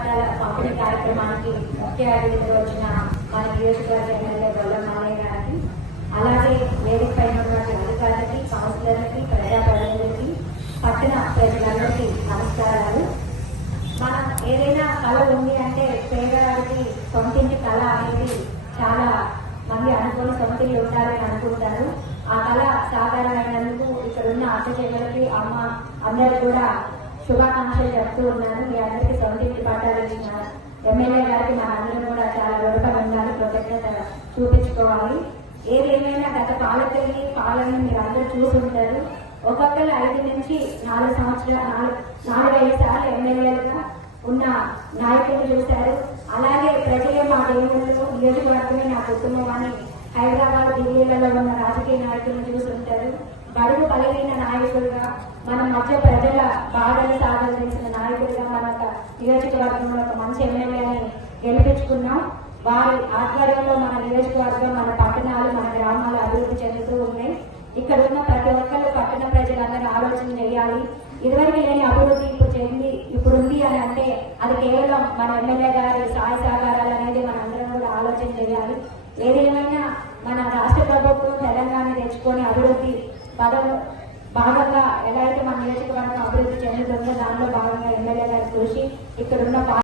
పట్టాల పంపిణీ కార్యక్రమానికి ముఖ్య అతిథిగా వచ్చిన మన నియోజకవర్గ ఎమ్మెల్యే గొల్ల మాలయ్య గారికి అలాగే వేదిక పైన ఉన్నటువంటి అధికారులకి కౌన్సిలర్లకి ప్రజాప్రతినిధులకి పట్టణ ప్రజలందరికీ నమస్కారాలు. మనం ఏదైనా కళ ఉంది అంటే పేదవారికి సొంతింటి కళ అనేది చాలా మంది అనుకుని సొంతిల్లు ఉండాలని అనుకుంటారు. ఆ కళ సాధారణమైనందుకు ఇక్కడ ఉన్న అక్క చెల్లెలకి అమ్మ అందరు కూడా శుభాకాంక్షలు చెప్తూ ఉన్నాను మీ అందరికీ సొంతింటి ఎమ్మెల్యే గారికి మనందరం కూడా చాలా గొడవ ఉండాలి కృతజ్ఞత చూపించుకోవాలి. ఏదేమైనా గత పాలకుల్ని పాలన మీరు అందరూ చూసుంటారు. ఒక్కొక్కరు ఐదు నుంచి నాలుగు సంవత్సరాలు నాలుగు నాలుగైదు సార్లు ఎమ్మెల్యేలుగా ఉన్న నాయకులు చూశారు. అలాగే ప్రజలే మా దేవుళ్ళు నియోజకవర్గమే నా కుటుంబం అని హైదరాబాద్ ఢిల్లీలలో ఉన్న రాజకీయ నాయకులను చూసుంటారు. బడుగు బలహీన నాయకులుగా మన మధ్య ప్రజల బాధలు సాధన చేసిన నాయకులు నియోజకవర్గంలో ఒక మంచి ఎమ్మెల్యేని గెలిపించుకున్నాం వారి ఆధ్వర్యంలో మన నియోజకవర్గం మన పట్టణాలు మన గ్రామాలు అభివృద్ధి చెందుతూ ఉన్నాయి. ఇక్కడ ఉన్న ప్రతి ఒక్కరు పట్టణ ప్రజలందరూ ఆలోచన చేయాలి. ఇదివరకు లేని అభివృద్ధి ఇప్పుడు చెంది ఇప్పుడు ఉంది అని అంటే అది కేవలం మన ఎమ్మెల్యే గారి సహాయ సహకారాలు అనేది మన అందరం కూడా ఆలోచన చేయాలి. ఏదేమైనా మన రాష్ట్ర ప్రభుత్వం తెలంగాణ తెచ్చుకొని అభివృద్ధి పదవులు భాగంగా ఎలా అయితే మన నియోజకవర్గం అభివృద్ధి చెందుతుందో దానిలో భాగంగా ఎమ్మెల్యే గారి కృషి ఇక్కడున్న